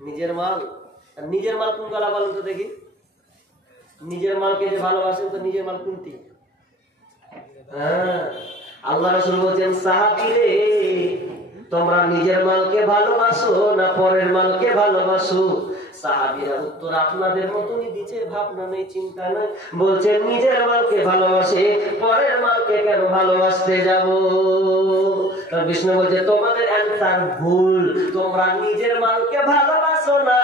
নিজের মাল, নিজের মাল কোন গলা বলেন তো দেখি? নিজের মালকে যে ভালোবাসেন তো নিজের মাল কোনটি? আল্লাহ রাসূল বলেন সাহাবীরে তোমরা নিজের মালকে ভালোবাসো না পরের মালকে ভালোবাসো? সাহাবীরা উত্তর আপনাদের মতনই দিচ্ছে, ভাবনা নেই, চিন্তা নেই। বলছেন নিজের মালকে ভালোবাসে, পরের মালকে কেন ভালোবাসতে যাব? বিষ্ণু বলছে তোমাদের অ্যানসার ভুল। তোমরা নিজের মালকে ভালোবাসো না,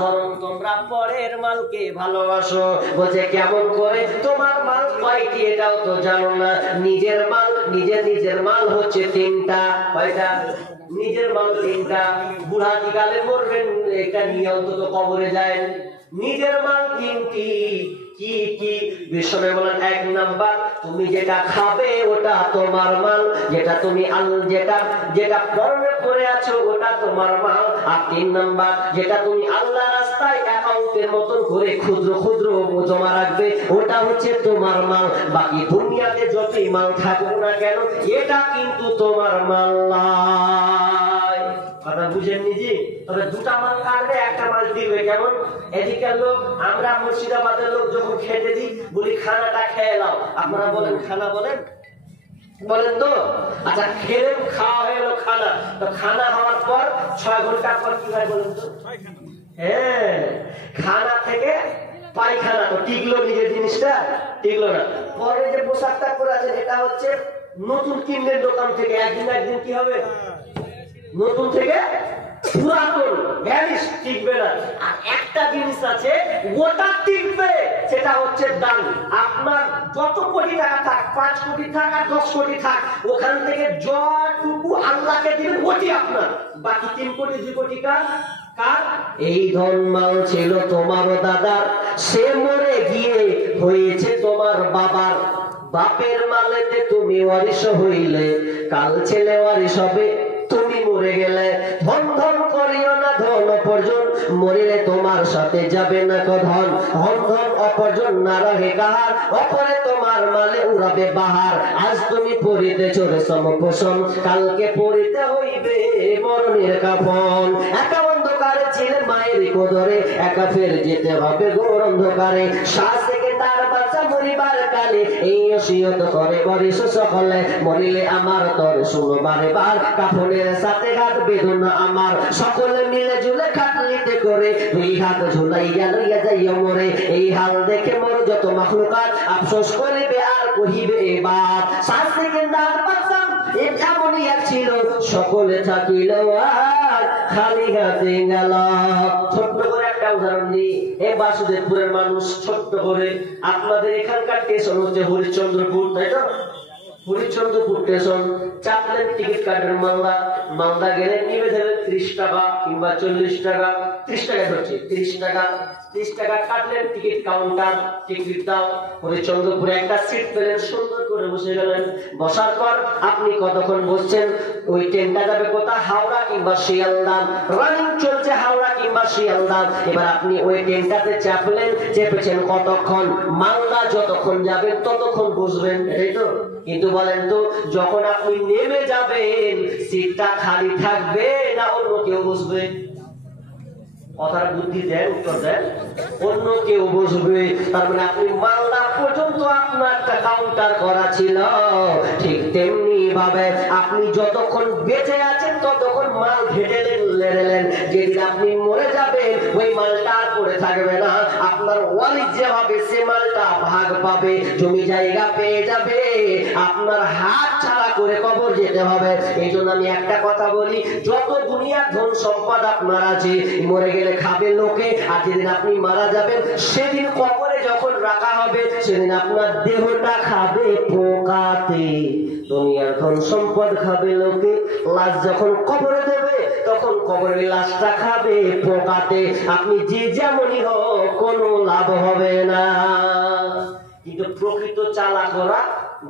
বরং তোমরা পরের মালকে ভালোবাসো। বলছে কেমন করে? তোমার মাল কয়টি এটাও তো জানো না। নিজের মাল, নিজের মাল হচ্ছে তিনটা। কয়টা? নিজের মাল তিনটা। বুড়াতি কালে মরবেন এটা নিয়ে অন্তত কবরে যায়। নিজের মাল তিনটি। কি কি? বিষ্ণু বলেন এক নাম্বার তুমি যেটা খাবে ওটা তোমার মাল, যেটা তুমি যেটা পরনে পরে আছো ওটা তোমার মাল। আর তিন নাম্বার যেটা তুমি আল্লাহ রাস্তায় অ্যাকাউন্টের মতন করে ক্ষুদ্র ক্ষুদ্র জমা রাখবে ওটা হচ্ছে তোমার মাল। বাকি দুনিয়াতে যতই মাল থাকুক না কেন এটা কিন্তু তোমার মাল নয়। কথা বুঝেননি জি? তবে দুটা মাল কাটবে, একটা মাল দিবে। কেমন? এদিকের লোক, আমরা মুর্শিদাবাদের লোক যখন খেতে দিই বলি খানাটা খেয়ে নাও। আপনারা বলেন খানা? বলেন তো? আচ্ছা খেলে খাওয়া হয়ে গেল খানা, তো খানা হওয়ার পর 6 ঘন্টা পর কি হয় বলেন তো? হ্যাঁ, খানা থেকে পায়খানা। তো টিকলো নিজের জিনিসটা? টিকলো না। পরে যে পোশাকটা পরে আছে এটা হচ্ছে নতুন কিনলেন দোকান থেকে, একদিন কি হবে? নতুন থেকে পুরাতন, ভ্যানিশ, টিকবে না। আর একটা জিনিস আছে ওটা টিকবে, সেটা হচ্ছে দান। আপনার যত কোটি টাকা থাক, 5 কোটি থাক আর 10 কোটি থাক, ওখান থেকে যতটুকু আল্লাহকে দিবেন ওটি আপনার। বাকি 3 কোটি 2 কোটি কার? এই ধন মাল ছিল তোমার দাদার, সে মরে গিয়ে হয়েছে তোমার বাবার। বাপের মালেতে তুমি ওয়ারিশ হইলে, কাল ছেলে ওয়ারিশ হবে, তুমি মরে গেলে। ধন ধন করিও না ধন অপরজন, মরিলে তোমার সাথে যাবে না ধন। ধন ধন অপরজন না রহে কাহার, অপরে তোমার মালে উড়াবে বাহার। আজ তুমি পরিতেছ রেশম পোষণ, কালকে পরিতে হইবে মরণের কাফন। একা অন্ধকারে ছিলে মায়ের কোদরে, একা ফের যেতে হবে ঘোর অন্ধকারে। শ্বাস থেকে তার বাচ্চা মরিবার কালে, এই ওসিয়ত করে বরিশ সকলে, মরিলে আমার তর শুনো বারে বার। কাফনের সাথে হাত বেঁধো না আমার, সকলে মিলে ঝুলে খাটলিতে করে, 2 হাত ঝুলাইয়া লইয়া যাইয়া মরে। এই হাল দেখে মোর যত মাখলুকাত, আফসোস করিবে আর কহিবে এবার। শ্বাস থেকে তার বাচ্চা এমনই এক ছিল, সকলে থাকিল আর খালি হাতে গেল। ছোট্ট করে একটা উদাহরণ দিই। এই বাসুদেবপুরের মানুষ, ছোট্ট করে আপনাদের এখানকার স্টেশন হচ্ছে হরিশ্চন্দ্রপুর, তাই তো? হরিশ্চন্দ্রপুর স্টেশন চাপলেন টিকিট কাটেন মালদা গেলে নিবে দেবেন 30 টাকা কিংবা 40 টাকা। 30 টাকা হচ্ছে 30 টাকা কাটলেন টিকিট কাউন্টার, টিকিট দাও। হরিশ্চন্দ্রপুরে একটা সিট পেলেন, সুন্দর করে বসে গেলেন। বসার পর আপনি কতক্ষণ বসছেন? ওই ট্রেনটা যাবে কোথা? হাওড়া কিংবা শিয়ালদা, রানিং চলছে হাওড়া কিংবা শিয়ালদা। এবার আপনি ওই ট্রেনটাতে চেপেছেন কতক্ষণ? মালদা যতক্ষণ যাবেন ততক্ষণ বসবেন, এই তো? কিন্তু বলেন তো যখন আপনি নেমে যাবেন সিটটা খালি থাকবে না অন্য কেউ বসবে? কথার বুদ্ধি দেন, উত্তর দেন। অন্য কেউ বসবে। তার মানে আপনি মালদা পর্যন্ত আপনার একটা কাউন্টার করা ছিল। ঠিক তেমনি ভাবে আপনি যতক্ষণ বেঁচে আছেন ততক্ষণ মাল ঘেটে লেন। যেদিন আপনি মরে যাবেন ওই মালটা আর পড়ে থাকবে না। আপনার ওয়ারিস যেভাবে সে মালটা ভাগ পাবে, জমি জায়গা পেয়ে যাবে, আপনার হাত ছাড়া করে কবর যেতে হবে। এই জন্য আমি একটা কথা বলি, যত দুনিয়ার ধন সম্পদ আপনার আছে, মরে গেলে খাবে লোকে। আর যেদিন আপনি মারা যাবেন সেদিন কবরে যখন রাখা হবে সেদিন আপনার দেহটা খাবে পোকাতে। দুনিয়ার ধন সম্পদ খাবে লোকে, লাশ যখন কবরে দেবে তখন কবরের লাশটা খাবে পোকাতে। আপনি যে যেমনই হোক কোনো লাভ হবে না। কিন্তু প্রকৃত চালাকরা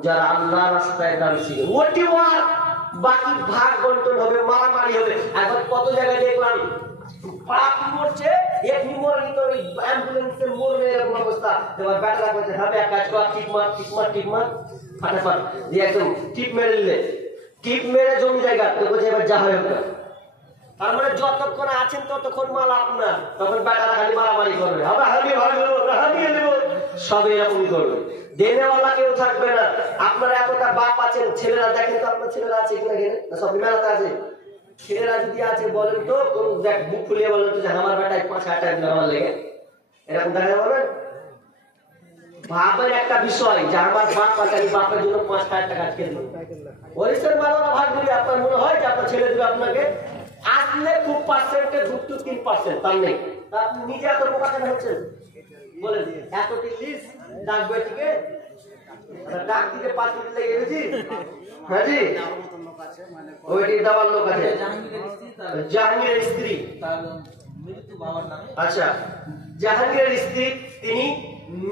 যারা আল্লাহ রাস্তায় দাঁড়িয়েছিল ওটি ওয়ার, বাকি ভাগ বন্টন হবে, মারামারি হবে। এখন কত জায়গায় দেখলাম পাপ করছে, এমনি মরে তো ওই অ্যাম্বুলেন্সে মরবে এরকম অবস্থা। এবার ব্যাটারা বলছে হবে এক কাজ কর, টিপ মার ফাটাফাট দিয়ে একদম টিপ মেরে নিলে, টিপ মেরে জমি জায়গা তো বলছে এবার যা হয় তার মানে যতক্ষণ আছেন ততক্ষণ মাল আপনার, তখন বেটারা খালি মারামারি করবে, সব এরকমই করবে, দেনেওয়ালা কেউ থাকবে না। আপনারা এতটা বাপ আছেন, ছেলেরা দেখেন তো আপনার ছেলেরা আছে কিনা, সব মেলাতে আছে, ছেলেরা যদি আছে বলেন তো, দেখ বুক খুলিয়ে বলেন তো যে আমার বেটায় 5,000 টাকা আমার লেগে, এরকম দেখা বলেন। ভাবের একটা বিষয় যে আমার বাপ আছে, বাপের জন্য 5,000 টাকা আটকে দিল, ওরিসের মালানা ভাগ দিলে আপনার মনে হয় যে আপনার ছেলে দিবে আপনাকে, আসলে 2% 2-3% তার নেই, তা আপনি নিজে এত বোকা কেন হচ্ছেন বলেন? এতটি লিস্ট ডাকবে, ঠিক আছে, ডাক দিতে 5 মিনিট লেগে গেছি। হ্যাঁ জি, ওইটি দেওয়ার লোক আছে, জাহাঙ্গীরের স্ত্রী, আচ্ছা জাহাঙ্গীরের স্ত্রী, তিনি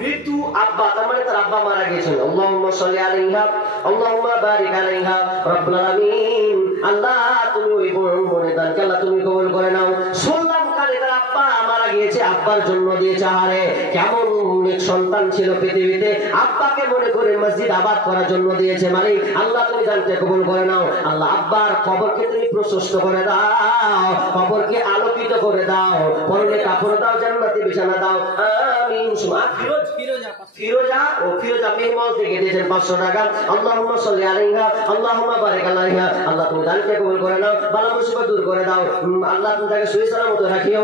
মৃত্যু আব্বা, তার মানে তার আব্বা মারা গিয়েছেন। আল্লাহুম্মা সাল্লি আলাইহা আল্লাহুম্মা বারিক আলাইহা রাব্বুল আলামিন। আল্লাহ তুমি ওই বোনের দানকে আল্লাহ তুমি কবুল করে নাও। শুনলাম কালে তার আব্বা মারা গিয়েছে, আব্বার জন্য দিয়েছে, আরে কেমন অনেক সন্তান ছিল পৃথিবীতে, আব্বাকে মনে করে মসজিদ আবাদ করার জন্য দিয়েছে, মানে আল্লাহ তুমি দানকে কবুল করে নাও। আল্লাহ আব্বার কবরকে তুমি প্রশস্ত করে দাও, কবরকে আলোকিত করে দাও, পরনে কাপড় দাও, জান্নাতি বিছানা দাও, আমিন। ফিরোজা মিরমল থেকে দিয়েছেন 500 টাকা। আল্লাহুম্মা সাল্লি আলাইহা আল্লাহুম্মা বারিক আলাইহা। আল্লাহ তুমি দানকে কবুল করে নাও, বালা মুসিবত দূর করে দাও, আল্লাহ তুমি তাকে সহি সালামত রাখিও,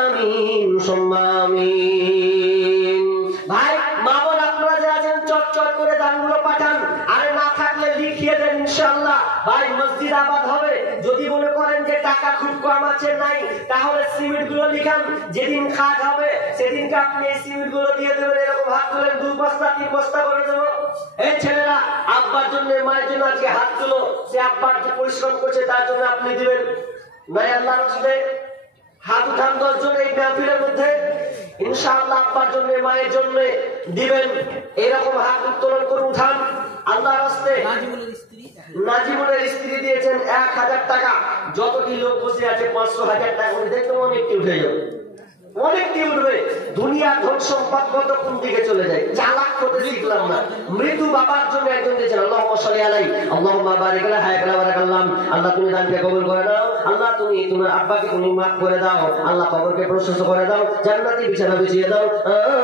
আমিন সুম্মা আমিন। ভাই মা বোন আপনারা যে আছেন চট করে দানগুলো পাঠান, আরে না থাকলে লিখিয়ে দেন ইনশাআল্লাহ। ভাই মসজিদ আবাদ হবে, যদি মনে করেন যে টাকা খুব কম আছে নাই, তাহলে সিমেন্ট গুলো লিখান, যেদিন কাজ হবে সেদিনকে আপনি এই সিমেন্ট গুলো দিয়ে দেবেন, এরকম হাত তুলেন 2 বস্তা 3 বস্তা করে দেবো। এই ছেলেরা আব্বার জন্য মায়ের জন্য আজকে হাত তুলো, সে আব্বার যে পরিশ্রম করছে তার জন্য আপনি দিবেন, নাই আল্লাহর রাস্তায় হাত উঠান 10 জন এই মাহফিলের মধ্যে, ইনশাআল্লাহ আব্বার জন্য মায়ের জন্য দিবেন, এরকম হাত উত্তোলন করে উঠান আল্লাহর রাস্তায়। নাজিমুলের স্ত্রী দিয়েছেন 1000 টাকা, যতটি লোক বসে আছে 500,000 টাকা করে দেখতে অনেকটি উঠে যাবে, অনেকটি উঠবে। দুনিয়া ধন সম্পদ কত কোন দিকে চলে যায়, চালাক হতে শিখলাম না। মৃত্যু বাবার জন্য একজন দিয়েছেন, আল্লাহুম্মা সাল্লি আলাইহি আল্লাহুম্মা বারিক আলাইহি হায়াকালা বারাকাল্লাম। আল্লাহ তুমি দানকে কবুল করে দাও, আল্লাহ তুমি তোমার আব্বাকে তুমি মাফ করে দাও, আল্লাহ কবরকে প্রশস্ত করে দাও, জান্নাতি বিছানা বিছিয়ে দাও,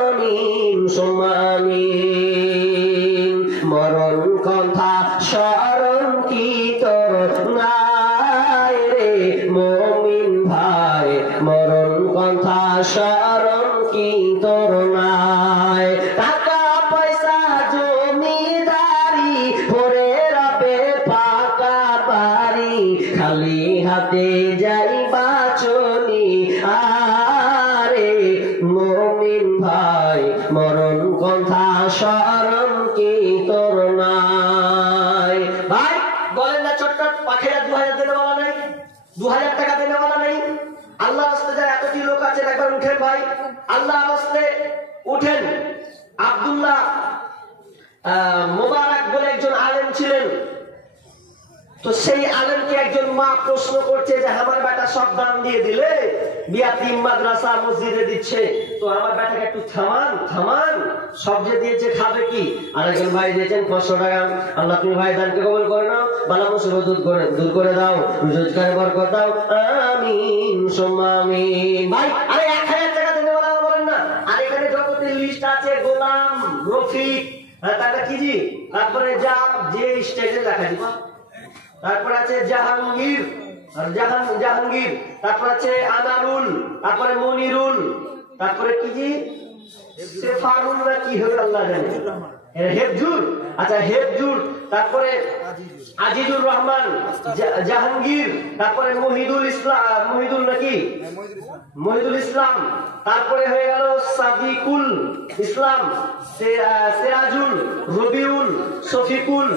আমিন সুম্মা আমিন। মরণ কথা স্মরণ কি তোর নাই রে মুমিন ভাই, মরণ কথা স্মরণ কি তোর নাই, টাকা পয়সা জমিদারি পরে রবে পাকা বাড়ি, খালি হাতে যাইবা চলি আরে মুমিন ভাই, মরণ কথা স্মরণ কি তোর নাই। ভাই বলেন না চটচট পাখিরা 2000 দিলে বলা নাই, 2000 টাকা দিলে বলা নাই। আল্লাহ রাস্তায় যারা এতটি লোক আছেন একবার উঠেন ভাই, আল্লাহ রাস্তায় উঠেন। আব্দুল্লাহ মোবারক বলে একজন আলেম ছিলেন, তো সেই আলেমকে একজন মা প্রশ্ন করছে যে আমার বেটা সব দান দিয়ে দিলে, বিয়াতিম মাদ্রাসা মসজিদে দিচ্ছে, তো আমার বেটাকে একটু থামান, সব যে দিয়েছে খাবে কি? আরেকজন ভাই দিয়েছেন 500 টাকা, আল্লাহ তুমি ভাই দানকে কবুল করে নাও, বালা মুসিবত দূর করে দাও, রোজগারে বরকত দাও, আমিন সুম্মা আমিন। ভাই আরে 1000 টাকা দিতে বলেন না, আর এখানে যতটি লিস্ট আছে, গোলাম রফিক, তারপরে কি জি, তারপরে যা যে স্টেজে লেখা দিবা, তারপর আছে জাহাঙ্গীর, তারপর আছে আনারুল, তারপরে মনিরুল, তারপরে কি জি সেফারুল না কি হবে আল্লাহ জানে, হেফজুল, আচ্ছা হেফজুল, তারপরে আজিজুর রহমান, জাহাঙ্গীর, তারপরে মহিদুল ইসলাম, তারপরে হয়ে গেল সাদিকুল ইসলাম, সিরাজুল, রবিউল, শফিকুল,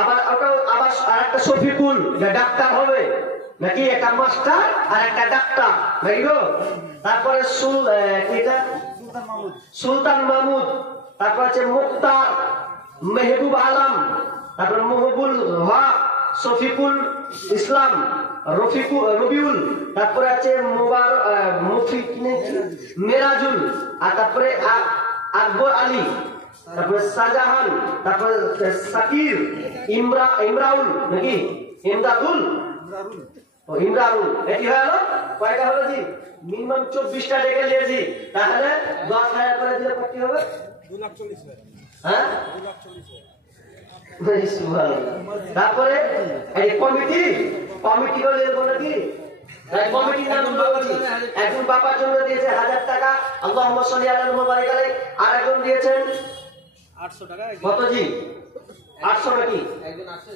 আবার আরেকটা শফিকুল, ডাক্তার হবে নাকি, একটা মাস্টার আর একটা ডাক্তার নাকি গো। তারপরে সুলতান মাহমুদ, তারপর আছে মুক্তার, মেহবুব আলম, তারপরে মহবুল হক, শফিকুল ইসলাম, রবিউল, তারপরে আছে মেরাজুল, আর তারপরে আকবর আলী, তারপরে শাহজাহান, তারপরে সাকির, ইমরাউল নাকি ইমদাদুল, ও ইমরানুল, এটি হলো কয়টা হলো জি? মিনিমাম 24টা ডেকে নিয়েছি, তাহলে 10,000 করে দিলে কত হবে? 2,40,000। হ্যাঁ 2,40,000। সুবহানাল্লাহ। তারপরে এই কমিটি হলো এর বলে কি কমিটি নাম বলছি, একজন বাবার জন্য দিয়েছে 1000 টাকা, আল্লাহুম্মা সাল্লি আলা মুবারক আলাইহি, আর একজন দিয়েছেন 800 টাকা। কত জি? 800 নাকি? একজন 800।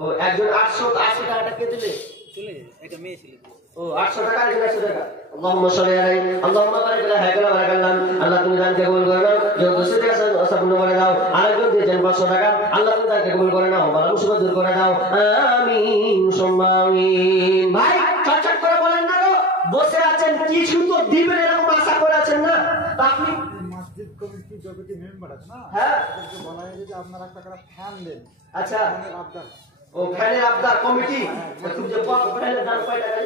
ও একজন 800 টাকাটা কে দিলে? চলে একটা মেয়ে ছিল। ও 800 টাকা, একজন 800 টাকা। আল্লাহুম্মা সাল্লি আলাইহি, আল্লাহুম্মা বারিক আলা হায়াকালা বারাকাল্লাহ। আল্লাহ তুমি দানকে কবুল করে নাও, যত দোষী আছে ওসব করে দাও। আরেকজন দিয়েছেন 500 টাকা, আল্লাহ তুমি দানকে কবুল করে নাও, বালা মুসিবত দূর করে দাও, আমিন সুম্মা আমিন। ভাই চটচট করে বলেন না গো, বসে আছেন কিছু তো দিবেন এরকম আশা করে আছেন না, তা আপনি মসজিদ কমিটি যতটি মেম্বার আছে না, হ্যাঁ তাদেরকে বলা হয়েছে যে আপনারা একটা করে ফ্যান দেন। আচ্ছা ফ্যানের আবদার ও ফ্যানের আবদার কমিটি, তুমি যে ফ্যানের দাম কয় টাকা?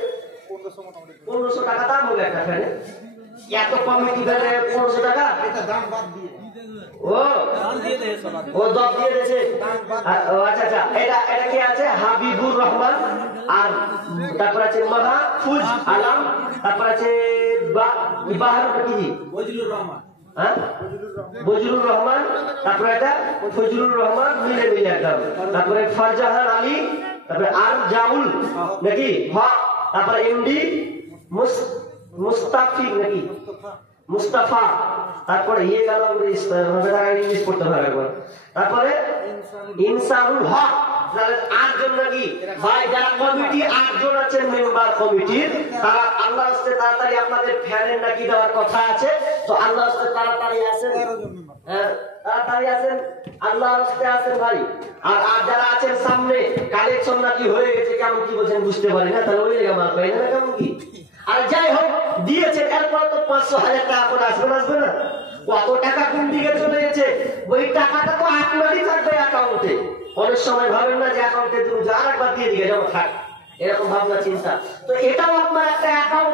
1500 মোটামুটি। 1500 টাকা দাম হবে একটা ফ্যানে। এত কমিটি ফ্যানে 1500 টাকা? এটা দাম বাদ দিয়ে। ও দাম দিয়ে দেয় সবাই। ও দব দিয়ে দিয়েছে। ও আচ্ছা আচ্ছা, এটা কি আছে? হাবিবুর রহমান, আর তারপর আছে মাহফুজ আলম, তারপর আছে বাহার কি বজলুর রহমান। হ্যাঁ বজলুর রহমান, তারপরে এটা ফজলুর রহমান, মিলে একদম, তারপরে ফারজাহান আলী, তারপরে আর জাউল নাকি হক, তারপরে এমডি মুস্তাফিক নাকি মুস্তাফা, তারপরে ইয়ে গেল ইংলিশ পড়তে হবে একবার, তারপরে ইনসানুল হক। তাহলে 8 জন নাকি ভাই, যারা কমিটি 8 জন আছেন মেম্বার কমিটির, তারা আল্লাহর রাস্তায় তাড়াতাড়ি আপনাদের ফ্যানের নাকি দেওয়ার কথা আছে, তো আল্লাহর রাস্তায় তাড়াতাড়ি আসেন। 13 জন মেম্বার। হ্যাঁ তাড়াতাড়ি আসেন, আল্লাহর রাস্তায় আসেন ভাই। আর যারা আছেন সামনে, কালেকশন নাকি হয়ে গেছে, কেমন কি বলছেন বুঝতে পারি না, তাহলে ওই জায়গা মাল পাই না কেমন কি। আর যাই হোক দিয়েছেন, এরপর তো 500,000 টাকা করে আসবে না? কত টাকা কোন দিকে চলে গেছে, ওই টাকাটা তো আপনারই থাকবে অ্যাকাউন্টে। অনেক সময় ভাবেন না যে অ্যাকাউন্টে তুমি আর একবার দিয়ে দিকে যেমন থাক, এরকম ভাবনা চিন্তা, তো এটাও আপনার একটা অ্যাকাউন্ট।